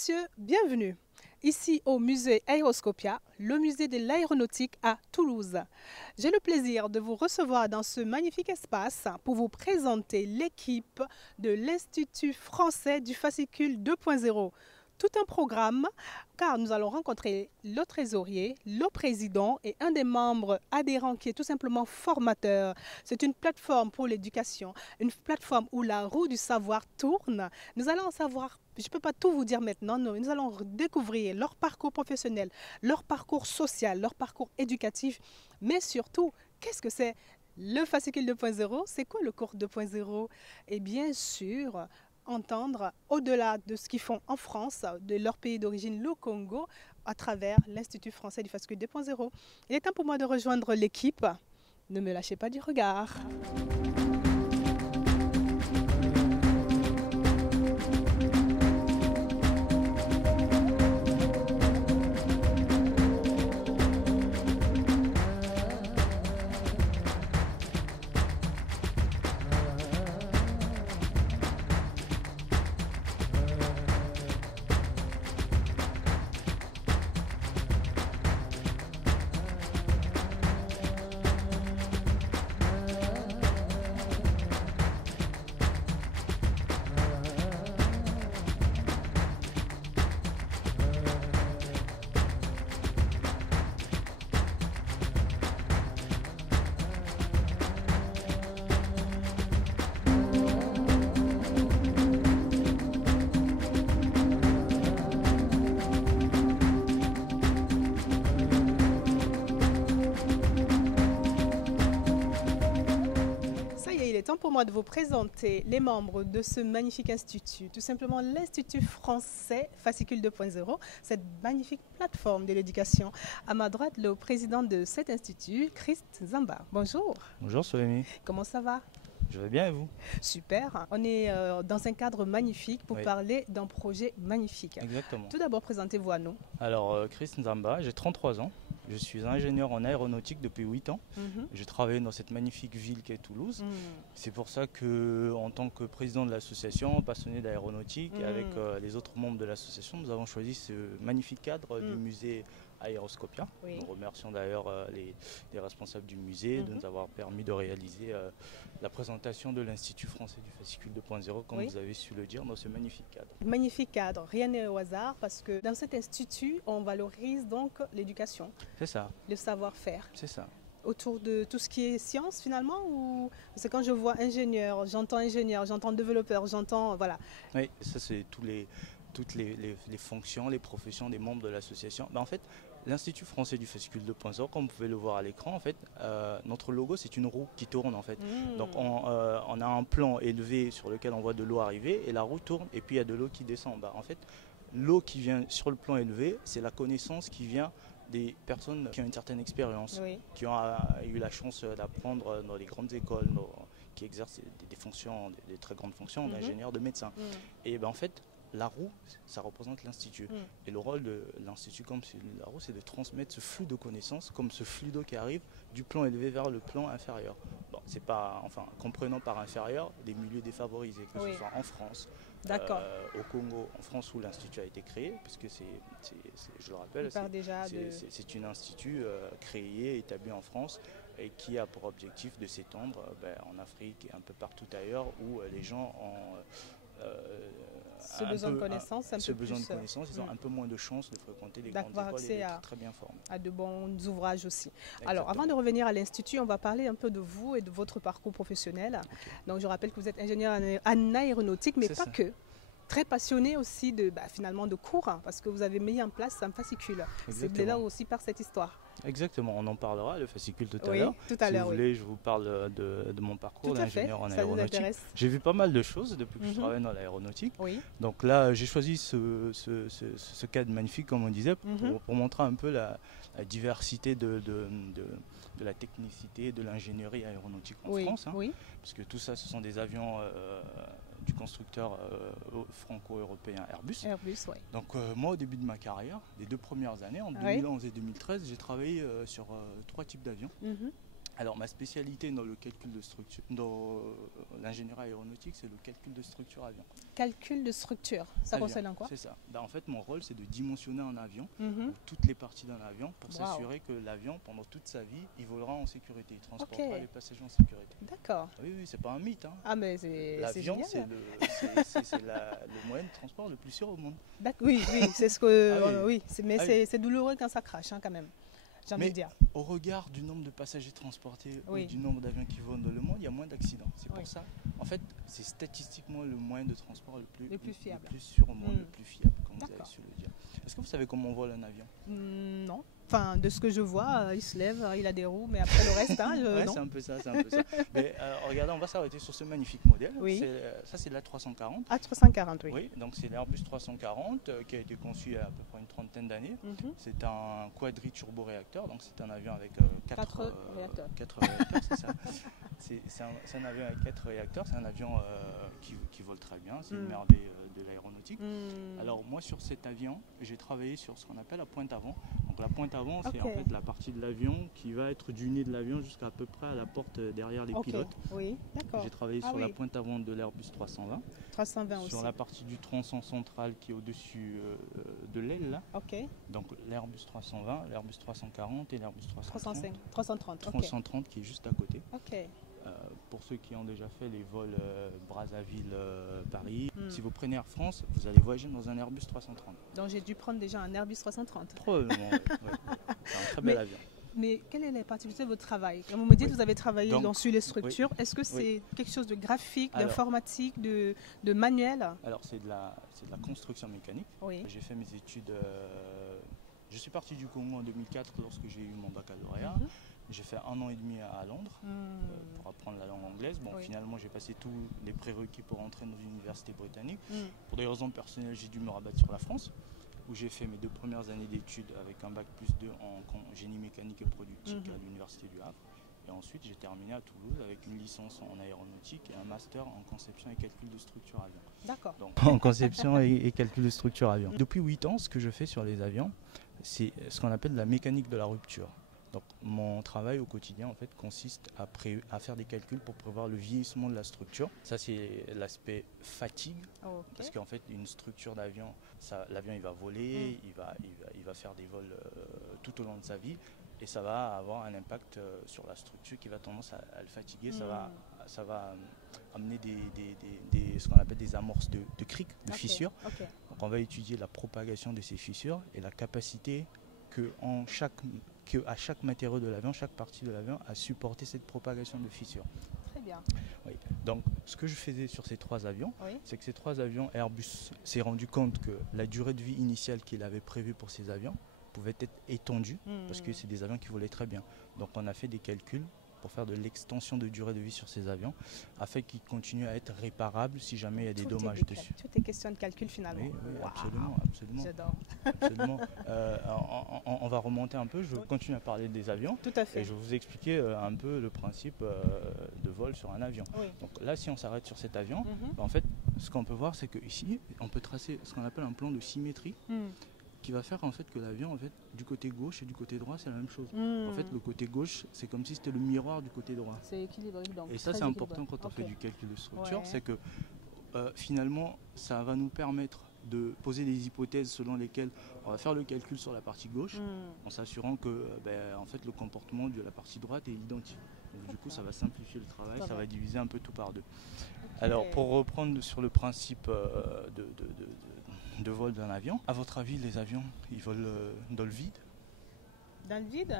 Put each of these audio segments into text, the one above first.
messieurs, bienvenue. Ici au musée Aéroscopia, le musée de l'aéronautique à Toulouse. J'ai le plaisir de vous recevoir dans ce magnifique espace pour vous présenter l'équipe de l'Institut français du fascicule 2.0. Tout un programme, car nous allons rencontrer le trésorier, le président et un des membres adhérents qui est tout simplement formateur. C'est une plateforme pour l'éducation, une plateforme où la roue du savoir tourne. Nous allons en savoir, je ne peux pas tout vous dire maintenant, nous allons découvrir leur parcours professionnel, leur parcours social, leur parcours éducatif, mais surtout, qu'est-ce que c'est le fascicule 2.0? C'est quoi le cours 2.0? Et bien sûr, entendre au-delà de ce qu'ils font en France, de leur pays d'origine, le Congo, à travers l'Institut français du fascicule 2.0. Il est temps pour moi de rejoindre l'équipe. Ne me lâchez pas du regard. Il est temps pour moi de vous présenter les membres de ce magnifique institut, tout simplement l'Institut français fascicule 2.0, cette magnifique plateforme de l'éducation. À ma droite, le président de cet institut, Christ Zamba. Bonjour. Bonjour Solémie. Comment ça va? Je vais bien et vous? Super. On est dans un cadre magnifique pour parler d'un projet magnifique. Exactement. Tout d'abord, présentez-vous à nous. Alors, Christ Zamba, j'ai 33 ans. Je suis ingénieur en aéronautique depuis 8 ans. Je travaille dans cette magnifique ville qu'est Toulouse. C'est pour ça que, en tant que président de l'association, passionné d'aéronautique, avec les autres membres de l'association, nous avons choisi ce magnifique cadre du musée Aéroscopia. Nous remercions d'ailleurs les responsables du musée de nous avoir permis de réaliser la présentation de l'Institut français du fascicule 2.0, comme vous avez su le dire, dans ce magnifique cadre. Magnifique cadre, rien n'est au hasard, parce que dans cet institut, on valorise donc l'éducation. C'est ça. Le savoir-faire. C'est ça. Autour de tout ce qui est science finalement, ou c'est quand je vois ingénieur, j'entends développeur, j'entends, voilà. Oui, ça c'est toutes les fonctions, les professions des membres de l'association. En fait, l'Institut français du fascicule 2.0, comme vous pouvez le voir à l'écran, en fait, notre logo c'est une roue qui tourne en fait. Donc on a un plan élevé sur lequel on voit de l'eau arriver et la roue tourne et puis il y a de l'eau qui descend. En fait, l'eau qui vient sur le plan élevé, c'est la connaissance qui vient des personnes qui ont une certaine expérience, qui ont eu la chance d'apprendre dans les grandes écoles, qui exercent des fonctions, des très grandes fonctions d'ingénieur, de médecin. Et en fait, la roue, ça représente l'Institut. Et le rôle de l'Institut, comme la roue, c'est de transmettre ce flux de connaissances, comme ce flux d'eau qui arrive du plan élevé vers le plan inférieur. Bon, c'est pas, enfin, comprenant par inférieur des milieux défavorisés, que ce soit en France, au Congo, en France où l'Institut a été créé, puisque je le rappelle, c'est un institut créé, établi en France, et qui a pour objectif de s'étendre en Afrique et un peu partout ailleurs où les gens ont ce besoin de connaissances, ils ont un peu moins de chances de fréquenter les grandes écoles et d'être très bien formés. À de bons ouvrages aussi. Exactement. Alors, avant de revenir à l'Institut, on va parler un peu de vous et de votre parcours professionnel. Donc, je rappelle que vous êtes ingénieur en aéronautique, mais pas que. Très passionné aussi finalement de cours, parce que vous avez mis en place un fascicule. C'est là aussi par cette histoire. Exactement, on en parlera, le fascicule tout à l'heure. Tout à l'heure, si vous voulez, je vous parle de mon parcours d'ingénieur en aéronautique. J'ai vu pas mal de choses depuis que je travaille dans l'aéronautique. Donc là, j'ai choisi ce cadre magnifique, comme on disait, pour montrer un peu la diversité de la technicité, de l'ingénierie aéronautique en France. Parce que tout ça, ce sont des avions du constructeur franco-européen Airbus. Donc moi, au début de ma carrière, les 2 premières années, en 2011 et 2013, j'ai travaillé sur 3 types d'avions. Alors ma spécialité dans le calcul de structure, dans l'ingénierie aéronautique, c'est le calcul de structure avion. Calcul de structure, ça Avion, concerne quoi? c'est ça. En fait, mon rôle, c'est de dimensionner un avion, Mhm. toutes les parties d'un avion, pour Wow. s'assurer que l'avion, pendant toute sa vie, il volera en sécurité, il transportera Ok. les passagers en sécurité. D'accord. Oui, oui, c'est pas un mythe, hein. Ah, mais c'est L'avion, génial. c'est le moyen de transport le plus sûr au monde. Oui, oui, c'est ce que. Ah oui. oui, mais Ah c'est douloureux quand ça crache, hein, quand même. J'ai envie Mais de dire. au regard du nombre de passagers transportés Oui. ou du nombre d'avions qui volent dans le monde, il y a moins d'accidents. C'est Oui. pour ça. En fait, c'est statistiquement le moyen de transport Le plus fiable. le plus sûr au monde, Mm. le plus fiable, comme vous avez D'accord. su le dire. Est-ce que vous savez comment on vole un avion? Non. Enfin, de ce que je vois, il se lève, il a des roues, mais après le reste, hein, Ouais, non. c'est un peu ça, c'est un peu ça. Mais regardez, on va s'arrêter sur ce magnifique modèle. Oui. Ça, c'est l'A340. A340, oui. Oui, donc c'est l'Airbus 340 qui a été conçu il y a à peu près une trentaine d'années. Mhm. C'est un quadri-turboréacteur, donc c'est un avion avec Quatre réacteurs. 4 réacteurs, c'est ça. C'est un avion avec 4 réacteurs, c'est un avion qui vole très bien, c'est une Mm. merveille de l'aéronautique. Alors moi sur cet avion, j'ai travaillé sur ce qu'on appelle la pointe avant. Donc la pointe avant, c'est Ok. en fait la partie de l'avion qui va être du nez de l'avion jusqu'à peu près à la porte derrière les Ok. pilotes. Oui, d'accord. J'ai travaillé Ah sur la oui. pointe avant de l'Airbus 320, 320 aussi. sur la partie du tronçon central qui est au-dessus de l'aile là. Ok. Donc l'Airbus 320, l'Airbus 340 et l'Airbus 330. 305, 330. Ok. 330 qui est juste à côté. Ok. Pour ceux qui ont déjà fait les vols Brazzaville-Paris, Mm. si vous prenez Air France, vous allez voyager dans un Airbus 330. Donc j'ai dû prendre déjà un Airbus 330. Probablement, ouais. C'est un très bel avion. Mais quelle est la particularité de votre travail? Comme vous me dites, Oui. vous avez travaillé Donc, sur les structures. Est-ce que c'est quelque chose de graphique, Alors. d'informatique, de manuel? Alors c'est de la construction mécanique. Oui. J'ai fait mes études, je suis parti du Congo en 2004 lorsque j'ai eu mon baccalauréat. Mhm. J'ai fait 1 an et demi à Londres Hmm. pour apprendre la langue anglaise. Bon, Oui. finalement, j'ai passé tous les prérequis pour entrer dans une université britannique. Hmm. Pour des raisons personnelles, j'ai dû me rabattre sur la France, où j'ai fait mes 2 premières années d'études avec un bac plus 2 en génie mécanique et productique Mhm. à l'université du Havre. Et ensuite, j'ai terminé à Toulouse avec une licence en aéronautique et un master en conception et calcul de structure avion. D'accord. Donc, en conception et calcul de structure avion. Depuis 8 ans, ce que je fais sur les avions, c'est ce qu'on appelle la mécanique de la rupture. Donc mon travail au quotidien en fait consiste à faire des calculs pour prévoir le vieillissement de la structure. Ça c'est l'aspect fatigue, Ok. parce qu'en fait une structure d'avion, l'avion il va voler, il va faire des vols tout au long de sa vie, et ça va avoir un impact sur la structure qui va tendance à le fatiguer. Ça va amener ce qu'on appelle des amorces de criques, de Ok. fissures. Ok. Donc on va étudier la propagation de ces fissures et la capacité à chaque matériau de l'avion, chaque partie de l'avion, à supporter cette propagation de fissures. Très bien. Oui. Donc ce que je faisais sur ces 3 avions, Oui. c'est que ces 3 avions, Airbus s'est rendu compte que la durée de vie initiale qu'il avait prévue pour ces avions pouvait être étendue, parce que c'est des avions qui volaient très bien. Donc on a fait des calculs pour faire de l'extension de durée de vie sur ces avions, afin qu'ils continuent à être réparables si jamais il y a des dommages dessus. Tout est question de calcul finalement. Oui, oui, Waouh. absolument, absolument. J'adore. Absolument. On va remonter un peu, je continue à parler des avions Tout à fait. et je vais vous expliquer un peu le principe de vol sur un avion. Oui. Donc là, si on s'arrête sur cet avion, Mhm. en fait, ce qu'on peut voir, c'est qu'ici, on peut tracer ce qu'on appelle un plan de symétrie Hmm. qui va faire en fait que l'avion, en fait, du côté gauche et du côté droit, c'est la même chose. Hmm. En fait, le côté gauche, c'est comme si c'était le miroir du côté droit. C'est équilibré donc. Et ça, très c'est important équilibré. quand on Ok. fait du calcul de structure, Ouais. c'est que finalement, ça va nous permettre de poser des hypothèses selon lesquelles on va faire le calcul sur la partie gauche, Hmm. en s'assurant que en fait, le comportement de la partie droite est identique. Donc, du coup, ça va simplifier le travail, Ça ça va. va diviser un peu tout par 2. Alors, pour reprendre sur le principe de vol d'un avion, à votre avis, les avions, ils volent dans le vide? Dans le vide.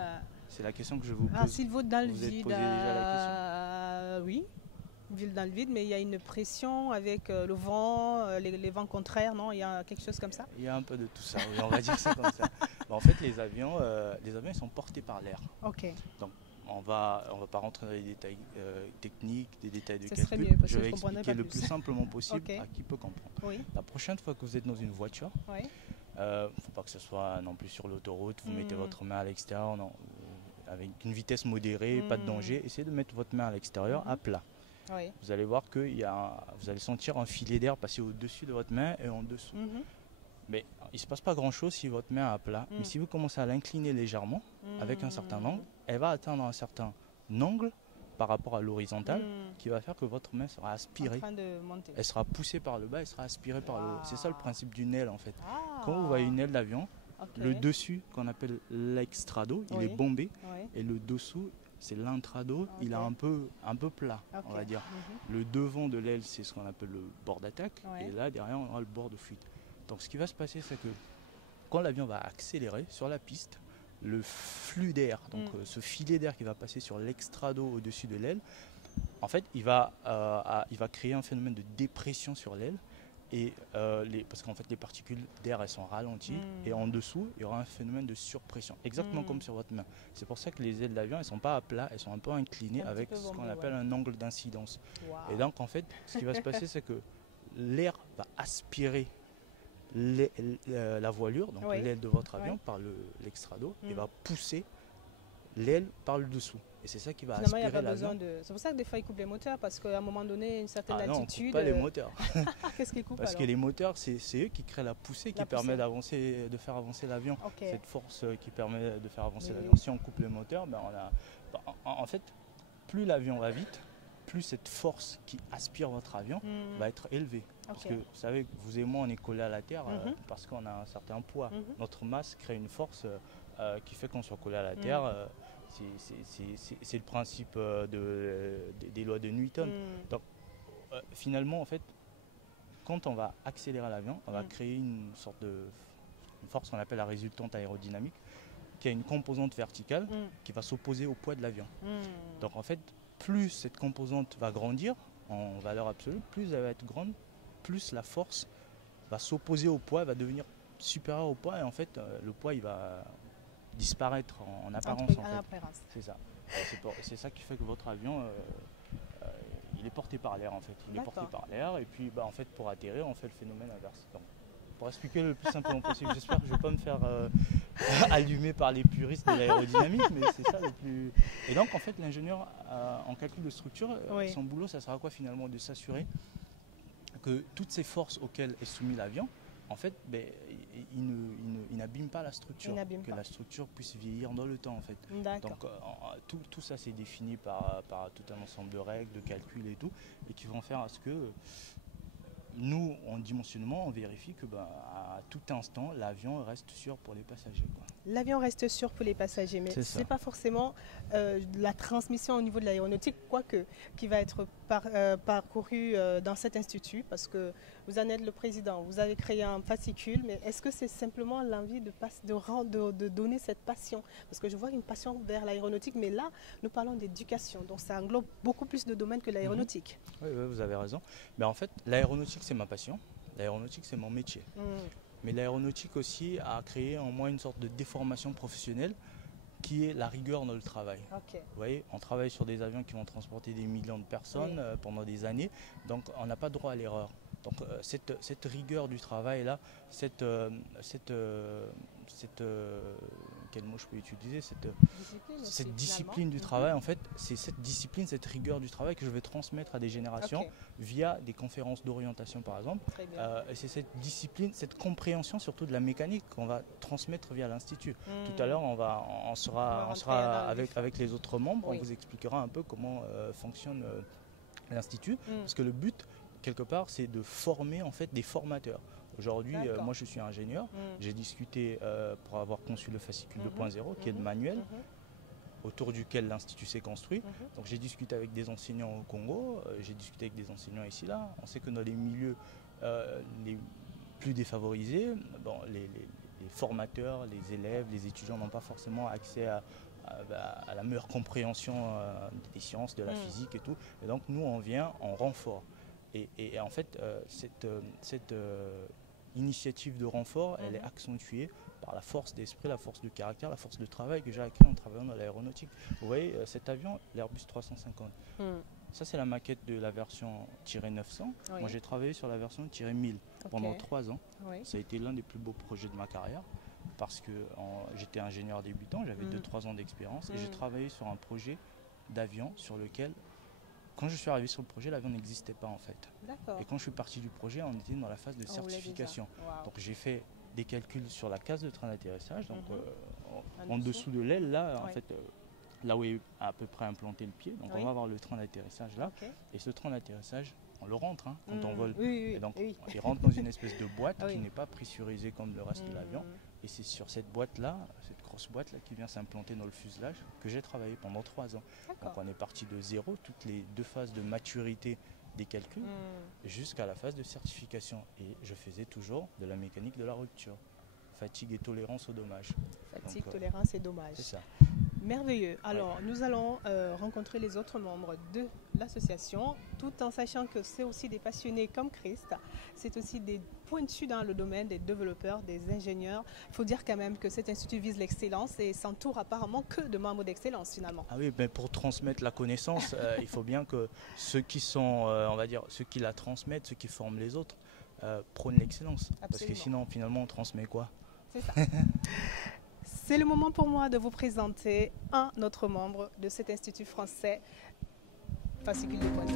C'est la question que je vous pose. Ah, s'il vaut dans le Vous êtes vide. posé déjà la Oui. Ville dans le vide, mais il y a une pression avec le vent, les vents contraires, non? Il y a quelque chose comme ça? Il y a un peu de tout ça, oui, on va dire ça comme ça. En fait, les avions, ils sont portés par l'air. Ok. On va pas rentrer dans les détails techniques, des détails de Ce serait calcul. mieux, parce Je que vais je comprendrais expliquer pas le plus. plus simplement possible Ok. à qui peut comprendre. Oui. La prochaine fois que vous êtes dans une voiture, Oui. faut pas que ce soit non plus sur l'autoroute, vous mettez Mm. votre main à l'extérieur, non, avec une vitesse modérée, pas de danger. Essayez de mettre votre main à l'extérieur à plat. Oui. Vous allez voir que vous allez sentir un filet d'air passer au-dessus de votre main et en dessous. Mhm. Mais il ne se passe pas grand-chose si votre main est à plat. Mm. Mais si vous commencez à l'incliner légèrement, avec un certain Hmm. angle, elle va atteindre un certain angle par rapport à l'horizontale qui va faire que votre main sera aspirée. En train de monter. Elle sera poussée par le bas, elle sera aspirée par le haut. C'est ça le principe d'une aile en fait. Ah. Quand vous voyez une aile d'avion, Ok. le dessus qu'on appelle l'extrado, il Oui. est bombé Oui. et le dessous c'est l'intrado, il est Ok. un peu plat, Ok. on va dire. Mhm. Le devant de l'aile c'est ce qu'on appelle le bord d'attaque Ouais. et là derrière on aura le bord de fuite. Donc ce qui va se passer c'est que quand l'avion va accélérer sur la piste, le flux d'air, donc ce filet d'air qui va passer sur l'extrado au-dessus de l'aile, en fait, il va créer un phénomène de dépression sur l'aile. Et parce qu'en fait, les particules d'air, elles sont ralenties. Et en dessous, il y aura un phénomène de surpression. Exactement comme sur votre main. C'est pour ça que les ailes d'avion, elles ne sont pas à plat, elles sont un peu inclinées avec ce qu'on appelle un angle d'incidence. Wow. Et donc, en fait, ce qui va se passer, c'est que l'air va aspirer la voilure, donc Oui. l'aile de votre avion, par l'extrado, et va pousser l'aile par le dessous. Et c'est ça qui va Finalement, il n'y a aspirer pas besoin l'avion. de. C'est pour ça que des fois, ils coupent les moteurs parce qu'à un moment donné, une certaine Ah non, on ne altitude. coupe pas les moteurs. Qu'est-ce qu'ils coupent Parce alors que les moteurs, c'est eux qui créent la poussée qui permet de faire avancer l'avion. Ok. Cette force qui permet de faire avancer Oui. l'avion. Si on coupe les moteurs, ben en fait, plus l'avion va vite, plus cette force qui aspire votre avion va être élevée. Parce que vous savez, vous et moi, on est collés à la terre parce qu'on a un certain poids. Notre masse crée une force qui fait qu'on soit collé à la terre. C'est le principe des lois de Newton. Donc, finalement, en fait, quand on va accélérer l'avion, on va créer une force qu'on appelle la résultante aérodynamique, qui a une composante verticale qui va s'opposer au poids de l'avion. Donc, en fait, plus cette composante va grandir en valeur absolue, plus elle va être grande, plus la force va s'opposer au poids, va devenir supérieure au poids, et en fait, le poids, il va disparaître en apparence. C'est ça. C'est ça qui fait que votre avion, il est porté par l'air en fait. Il est porté par l'air et puis en fait pour atterrir on fait le phénomène inverse. Donc, pour expliquer le plus simplement possible, j'espère que je ne vais pas me faire allumer par les puristes de l'aérodynamique, mais c'est ça le plus... Et donc en fait l'ingénieur en calcul de structure, son boulot ça sera quoi finalement? De s'assurer que toutes ces forces auxquelles est soumis l'avion, en fait, il n'abîme pas la structure, la structure puisse vieillir dans le temps en fait. Donc tout ça c'est défini par tout un ensemble de règles, de calculs et tout, et qui vont faire à ce que nous, en dimensionnement, on vérifie que à tout instant, l'avion reste sûr pour les passagers. L'avion reste sûr pour les passagers, mais ce n'est pas forcément la transmission au niveau de l'aéronautique, quoique, qui va être parcourue dans cet institut, parce que vous en êtes le président, vous avez créé un fascicule, mais est-ce que c'est simplement l'envie de donner cette passion? Parce que je vois une passion vers l'aéronautique, mais là, nous parlons d'éducation, donc ça englobe beaucoup plus de domaines que l'aéronautique. Oui, vous avez raison. Mais en fait, l'aéronautique, c'est ma passion. L'aéronautique, c'est mon métier. Mais l'aéronautique aussi a créé en moi une sorte de déformation professionnelle qui est la rigueur dans le travail. Vous voyez, on travaille sur des avions qui vont transporter des millions de personnes pendant des années, donc on n'a pas droit à l'erreur. Donc cette rigueur du travail là, quel mot je peux utiliser, cette discipline du travail, en fait, c'est cette discipline, cette rigueur du travail que je vais transmettre à des générations via des conférences d'orientation par exemple. Et c'est cette discipline, cette compréhension surtout de la mécanique qu'on va transmettre via l'Institut. Tout à l'heure, on sera avec les autres membres, on vous expliquera un peu comment fonctionne l'Institut, parce que le but, quelque part, c'est de former en fait des formateurs. Aujourd'hui, moi je suis ingénieur, j'ai discuté pour avoir conçu le fascicule 2.0 qui est le manuel autour duquel l'Institut s'est construit. Donc j'ai discuté avec des enseignants au Congo, j'ai discuté avec des enseignants ici là. On sait que dans les milieux les plus défavorisés, les formateurs, les élèves, les étudiants n'ont pas forcément accès à la meilleure compréhension des sciences, de la physique et tout. Et donc nous on vient en renfort. Et en fait, cette initiative de renfort, elle est accentuée par la force d'esprit, la force de caractère, la force de travail que j'ai acquis en travaillant dans l'aéronautique. Vous voyez, cet avion, l'Airbus 350, ça c'est la maquette de la version -900. Moi j'ai travaillé sur la version -1000 pendant 3 ans. Ça a été l'un des plus beaux projets de ma carrière parce que j'étais ingénieur débutant, j'avais 2-3 ans d'expérience et j'ai travaillé sur un projet d'avion sur lequel... Quand je suis arrivé sur le projet, l'avion n'existait pas en fait. Et quand je suis parti du projet, on était dans la phase de certification. Donc j'ai fait des calculs sur la case de train d'atterrissage. Donc en dessous de l'aile, là, en fait, là où est à peu près implanté le pied. Donc Oui. on va avoir le train d'atterrissage là. Ok. Et ce train d'atterrissage, on le rentre hein, quand on vole. Oui, oui, Et donc oui. il rentre dans une espèce de boîte Ah oui. qui n'est pas pressurisée comme le reste de l'avion. Et c'est sur cette boîte-là, cette grosse boîte-là qui vient s'implanter dans le fuselage que j'ai travaillé pendant 3 ans. Donc D'accord. on est parti de zéro, toutes les 2 phases de maturité des calculs, jusqu'à la phase de certification. Et je faisais toujours de la mécanique de la rupture. Fatigue et tolérance au dommage. Fatigue, Donc, tolérance et dommage. C'est ça. Merveilleux. Alors, nous allons rencontrer les autres membres de l'association, tout en sachant que c'est aussi des passionnés comme Christ. C'est aussi des pointus dans le domaine, des développeurs, des ingénieurs. Il faut dire quand même que cet institut vise l'excellence et s'entoure apparemment que de membres d'excellence finalement. Ah oui, mais pour transmettre la connaissance, il faut bien que ceux qui sont, on va dire, ceux qui la transmettent, ceux qui forment les autres, prônent l'excellence. Parce que sinon, finalement, on transmet quoi? C'est ça. C'est le moment pour moi de vous présenter un autre membre de cet institut français, fascicule de Pointe.